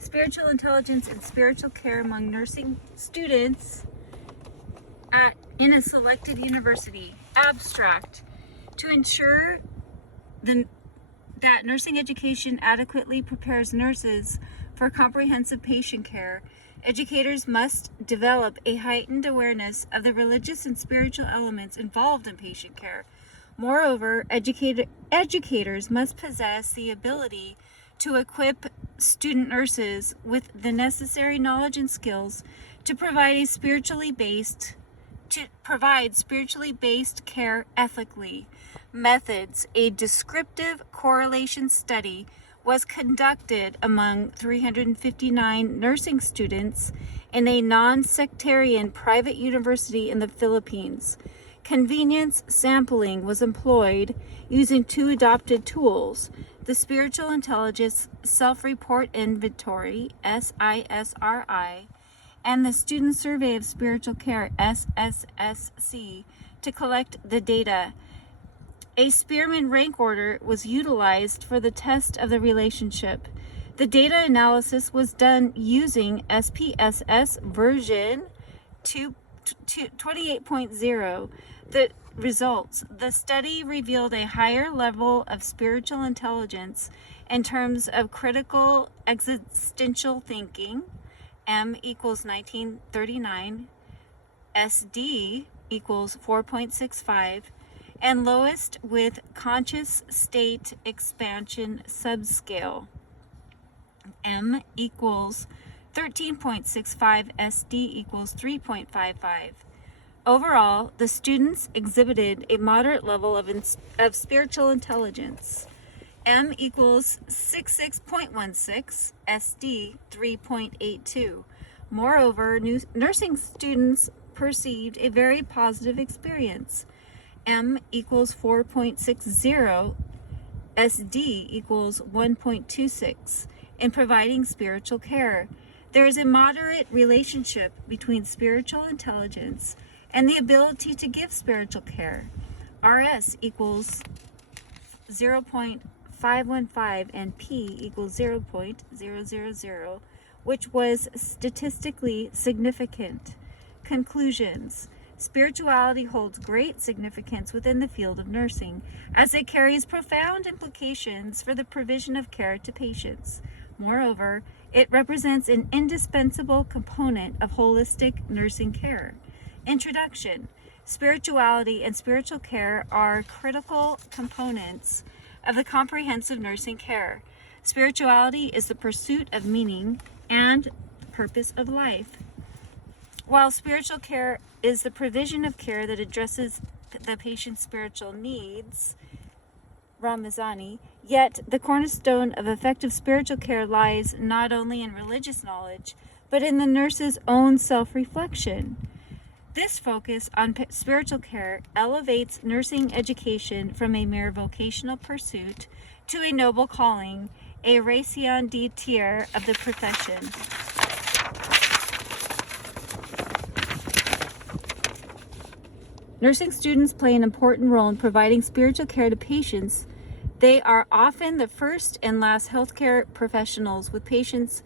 spiritual intelligence and spiritual care among nursing students in a selected university. Abstract. To ensure that nursing education adequately prepares nurses for comprehensive patient care, educators must develop a heightened awareness of the religious and spiritual elements involved in patient care. Moreover, educators must possess the ability to equip student nurses with the necessary knowledge and skills to provide spiritually based care ethically. Methods. A descriptive correlation study was conducted among 359 nursing students in a non-sectarian private university in the Philippines. Convenience sampling was employed using two adopted tools: the Spiritual Intelligence Self-Report Inventory, SISRI, and the Student Survey of Spiritual Care, SSSC, to collect the data. A Spearman rank order was utilized for the test of the relationship. The data analysis was done using SPSS version 28.0. The results. The study revealed a higher level of spiritual intelligence in terms of critical existential thinking, M equals 1939, SD equals 4.65, and lowest with conscious state expansion subscale, M equals 13.65, SD equals 3.55. Overall, the students exhibited a moderate level of spiritual intelligence. M equals 66.16, SD 3.82. Moreover, nursing students perceived a very positive experience. M equals 4.60, SD equals 1.26 in providing spiritual care. There is a moderate relationship between spiritual intelligence and the ability to give spiritual care. RS equals 0.515 and P equals 0.000, which was statistically significant. Conclusions. Spirituality holds great significance within the field of nursing, as it carries profound implications for the provision of care to patients. Moreover, it represents an indispensable component of holistic nursing care. Introduction. Spirituality and spiritual care are critical components of the comprehensive nursing care. Spirituality is the pursuit of meaning and purpose of life, while spiritual care is the provision of care that addresses the patient's spiritual needs, Ramazani. Yet the cornerstone of effective spiritual care lies not only in religious knowledge, but in the nurse's own self-reflection. This focus on spiritual care elevates nursing education from a mere vocational pursuit to a noble calling, a raison d'etre of the profession. Nursing students play an important role in providing spiritual care to patients. They are often the first and last healthcare professionals with patients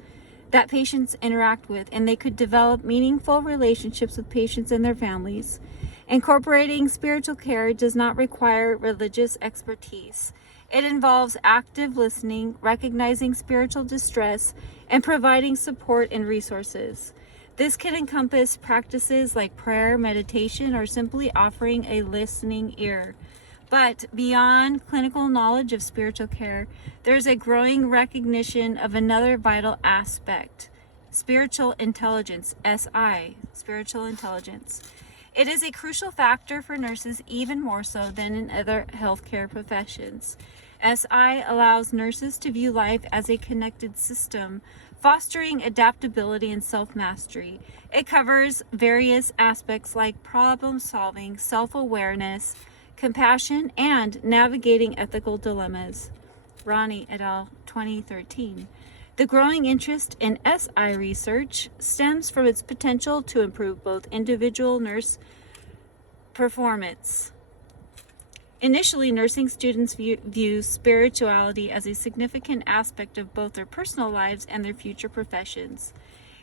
interact with, and they could develop meaningful relationships with patients and their families. Incorporating spiritual care does not require religious expertise. It involves active listening, recognizing spiritual distress, and providing support and resources. This can encompass practices like prayer, meditation, or simply offering a listening ear. But beyond clinical knowledge of spiritual care, there's a growing recognition of another vital aspect: spiritual intelligence, SI, spiritual intelligence. It is a crucial factor for nurses, even more so than in other healthcare professions. SI allows nurses to view life as a connected system, fostering adaptability and self-mastery. It covers various aspects like problem solving, self-awareness, compassion, and navigating ethical dilemmas. Ronnie et al., 2013. The growing interest in SI research stems from its potential to improve both individual nurse performance Initially, nursing students view spirituality as a significant aspect of both their personal lives and their future professions.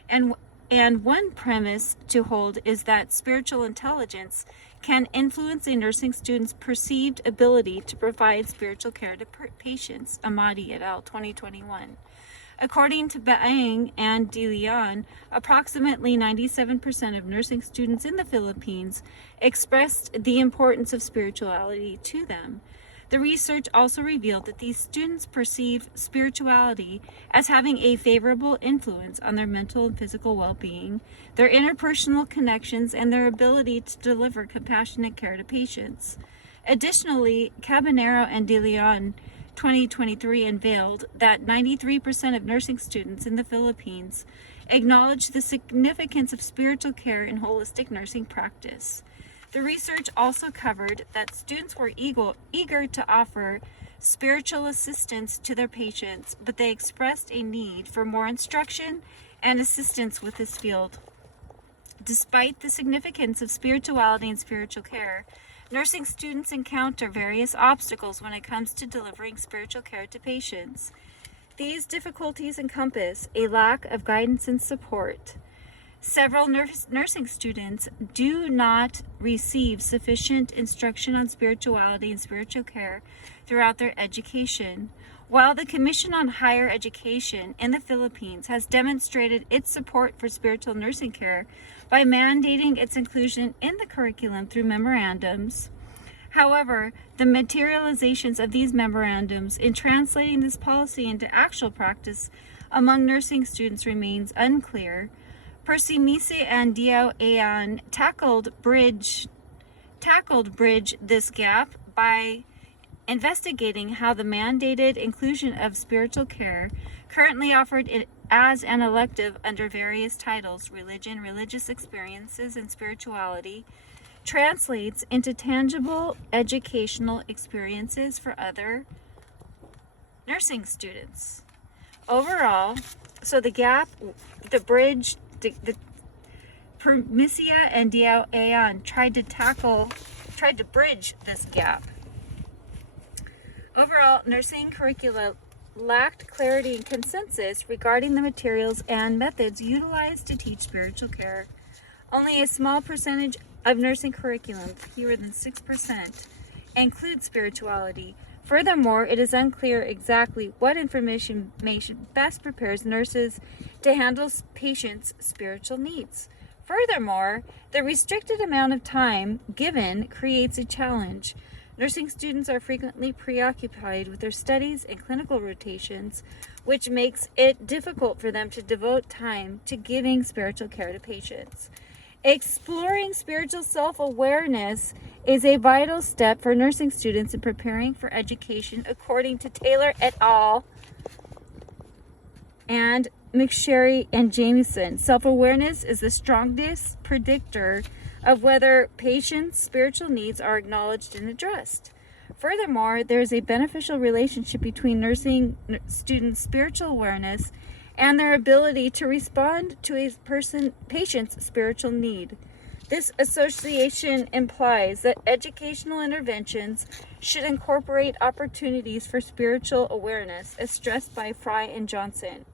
And one premise to hold is that spiritual intelligence can influence a nursing student's perceived ability to provide spiritual care to patients. Amati et al., 2021. According to Baang and De Leon, approximately 97% of nursing students in the Philippines expressed the importance of spirituality to them. The research also revealed that these students perceive spirituality as having a favorable influence on their mental and physical well-being, their interpersonal connections, and their ability to deliver compassionate care to patients. Additionally, Cabanero and De Leon 2023 unveiled that 93% of nursing students in the Philippines acknowledge the significance of spiritual care in holistic nursing practice. The research also covered that students were eager to offer spiritual assistance to their patients, but they expressed a need for more instruction and assistance with this field. Despite the significance of spirituality and spiritual care, nursing students encounter various obstacles when it comes to delivering spiritual care to patients. These difficulties encompass a lack of guidance and support. Several nursing students do not receive sufficient instruction on spirituality and spiritual care throughout their education. While the Commission on Higher Education in the Philippines has demonstrated its support for spiritual nursing care by mandating its inclusion in the curriculum through memorandums, however, the materializations of these memorandums in translating this policy into actual practice among nursing students remains unclear. Percy Mise and Diao Ayan tackled bridge this gap by investigating how the mandated inclusion of spiritual care, currently offered as an elective under various titles, religion, religious experiences, and spirituality, translates into tangible educational experiences for other nursing students. Overall, so the gap, the bridge, the Permisia and Diao Ayan tried to bridge this gap. Overall, nursing curricula lacked clarity and consensus regarding the materials and methods utilized to teach spiritual care. Only a small percentage of nursing curriculum, fewer than 6%, includes spirituality. Furthermore, it is unclear exactly what information best prepares nurses to handle patients' spiritual needs. Furthermore, the restricted amount of time given creates a challenge. Nursing students are frequently preoccupied with their studies and clinical rotations, which makes it difficult for them to devote time to giving spiritual care to patients. Exploring spiritual self-awareness is a vital step for nursing students in preparing for education, according to Taylor et al. And McSherry and Jameson. Self-awareness is the strongest predictor of whether patients' spiritual needs are acknowledged and addressed. Furthermore, there is a beneficial relationship between nursing students' spiritual awareness and their ability to respond to a patient's spiritual need. This association implies that educational interventions should incorporate opportunities for spiritual awareness, as stressed by Fry and Johnson.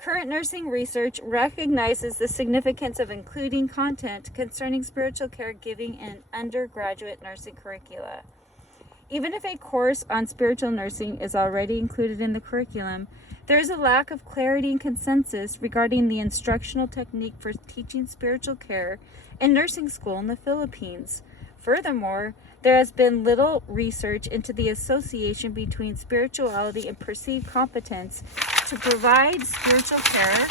Current nursing research recognizes the significance of including content concerning spiritual care giving in undergraduate nursing curricula. Even if a course on spiritual nursing is already included in the curriculum, there is a lack of clarity and consensus regarding the instructional technique for teaching spiritual care in nursing school in the Philippines. Furthermore, there has been little research into the association between spirituality and perceived competence to provide spiritual care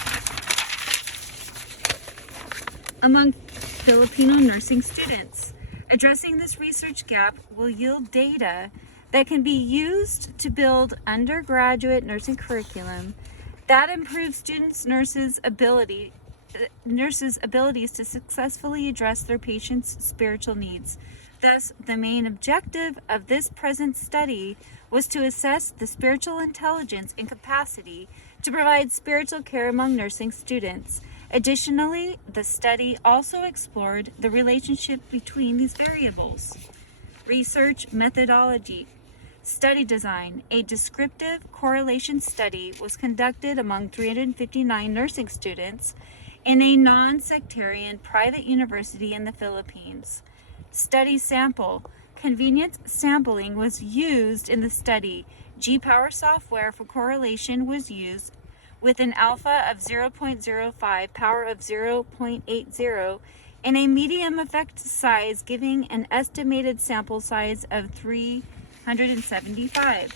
among Filipino nursing students. Addressing this research gap will yield data that can be used to build undergraduate nursing curriculum that improves nurses' abilities to successfully address their patients' spiritual needs. Thus, the main objective of this present study was to assess the spiritual intelligence and capacity to provide spiritual care among nursing students. Additionally, the study also explored the relationship between these variables. Research methodology. Study design. A descriptive correlation study was conducted among 359 nursing students in a non-sectarian private university in the Philippines. Study sample. Convenience sampling was used in the study. G-Power software for correlation was used with an alpha of 0.05, power of 0.80, and a medium effect size giving an estimated sample size of 375.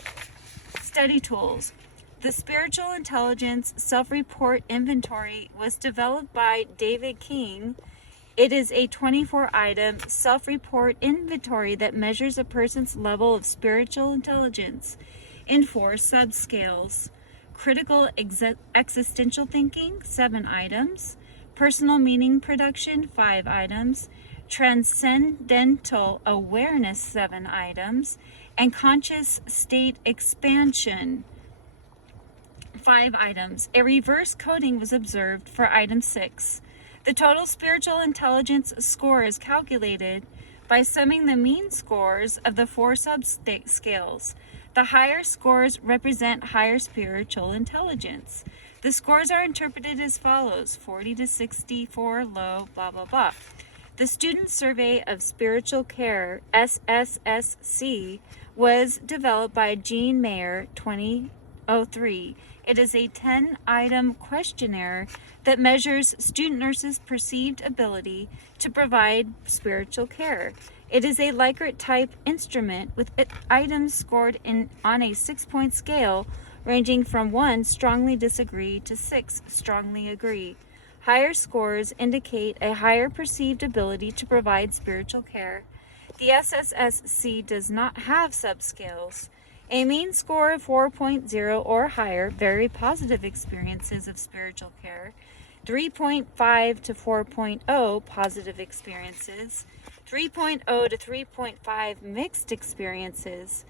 Study tools. The Spiritual Intelligence Self-Report Inventory was developed by David King. It is a 24-item self-report inventory that measures a person's level of spiritual intelligence in 4 subscales. Critical existential thinking, 7 items. Personal meaning production, 5 items. Transcendental awareness, 7 items. And conscious state expansion, 5 items. A reverse coding was observed for item 6. The total spiritual intelligence score is calculated by summing the mean scores of the 4 subscales. The higher scores represent higher spiritual intelligence. The scores are interpreted as follows: 40 to 64, low, blah, blah, blah. The Student Survey of Spiritual Care, SSSC, was developed by Jean Mayer, 2003. It is a 10-item questionnaire that measures student nurses' perceived ability to provide spiritual care. It is a Likert-type instrument with items scored on a 6-point scale ranging from 1, strongly disagree, to 6, strongly agree. Higher scores indicate a higher perceived ability to provide spiritual care. The SSSC does not have subscales. A mean score of 4.0 or higher, very positive experiences of spiritual care. 3.5 to 4.0, positive experiences. 3.0 to 3.5, mixed experiences.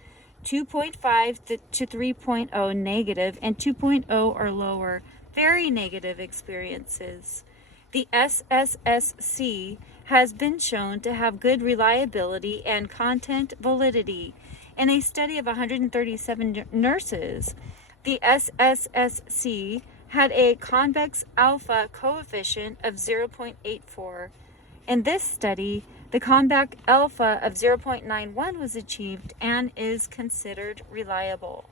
2.5 to 3.0, negative, and 2.0 or lower, very negative experiences. The SSSC has been shown to have good reliability and content validity. In a study of 137 nurses, the SSSC had a convex alpha coefficient of 0.84. In this study, the convex alpha of 0.91 was achieved and is considered reliable.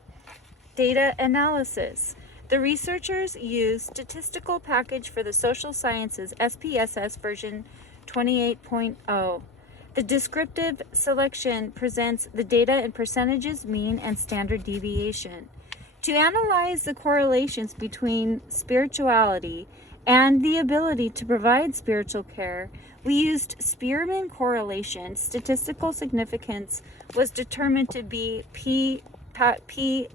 Data analysis. The researchers used statistical package for the social sciences SPSS version 28.0. The descriptive selection presents the data in percentages, mean, and standard deviation. To analyze the correlations between spirituality and the ability to provide spiritual care, we used Spearman correlation. Statistical significance was determined to be p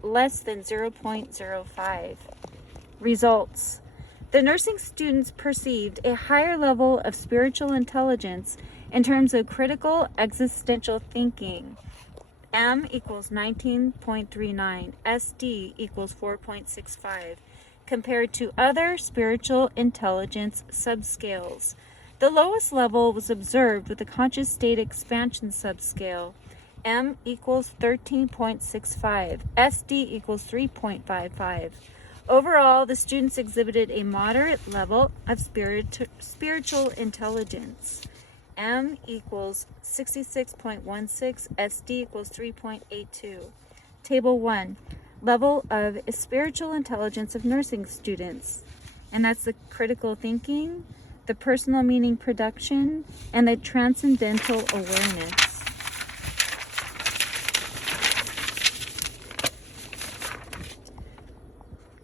less than 0.05. Results. The nursing students perceived a higher level of spiritual intelligence in terms of critical existential thinking. M equals 19.39, SD equals 4.65, compared to other spiritual intelligence subscales. The lowest level was observed with the conscious state expansion subscale. M equals 13.65, SD equals 3.55. Overall, the students exhibited a moderate level of spiritual intelligence. M equals 66.16, SD equals 3.82. Table 1, level of spiritual intelligence of nursing students. And that's the critical thinking, the personal meaning production, and the transcendental awareness.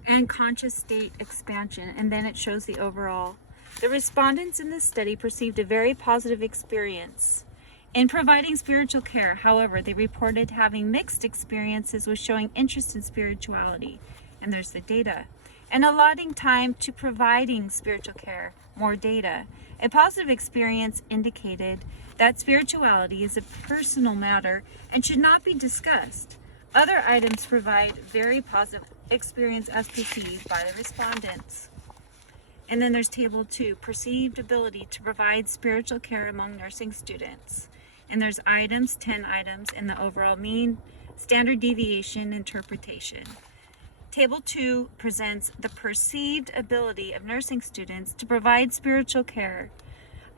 And conscious state expansion, and then it shows the overall. The respondents in this study perceived a very positive experience in providing spiritual care. However, they reported having mixed experiences with showing interest in spirituality, and there's the data, and allotting time to providing spiritual care, more data. A positive experience indicated that spirituality is a personal matter and should not be discussed. Other items provide very positive experience as perceived by the respondents. And then there's table 2, perceived ability to provide spiritual care among nursing students. And there's items, 10 items, and the overall mean, standard deviation, interpretation. Table 2 presents the perceived ability of nursing students to provide spiritual care.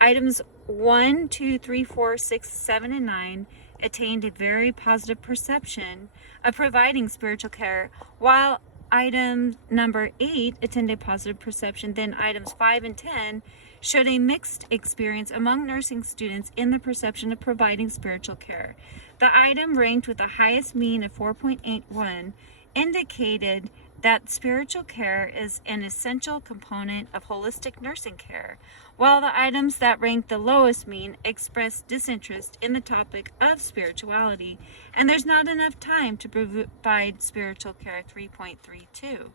Items 1, 2, 3, 4, 6, 7, and 9 attained a very positive perception of providing spiritual care, while item number 8 attained a positive perception. Then items 5 and 10 showed a mixed experience among nursing students in the perception of providing spiritual care. The item ranked with the highest mean of 4.81 indicated that spiritual care is an essential component of holistic nursing care, while the items that ranked the lowest mean expressed disinterest in the topic of spirituality, and there's not enough time to provide spiritual care, 3.32.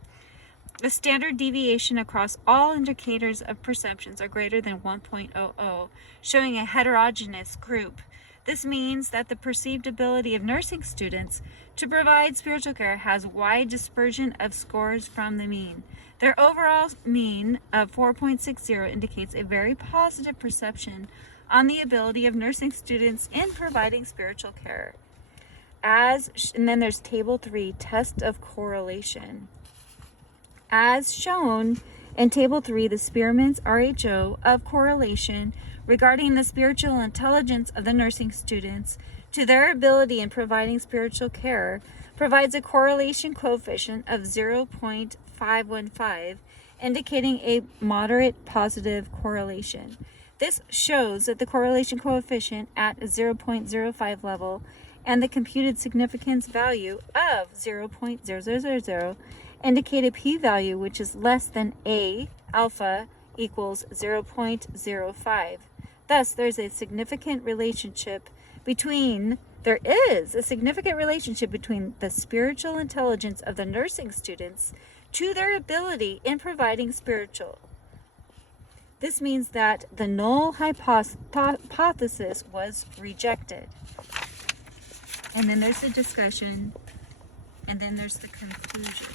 The standard deviation across all indicators of perceptions are greater than 1.00, showing a heterogeneous group. This means that the perceived ability of nursing students to provide spiritual care has wide dispersion of scores from the mean. Their overall mean of 4.60 indicates a very positive perception on the ability of nursing students in providing spiritual care. And then there's table 3, test of correlation. As shown in table 3, the Spearman's RHO of correlation regarding the spiritual intelligence of the nursing students to their ability in providing spiritual care provides a correlation coefficient of 0.515, indicating a moderate positive correlation. This shows that the correlation coefficient at a 0.05 level and the computed significance value of 0.0000 indicate a p-value which is less than A alpha equals 0.05. Thus, there is a significant relationship between the spiritual intelligence of the nursing students to their ability in providing spiritual. This means that the null hypothesis was rejected. And then there's the discussion, and then there's the conclusion.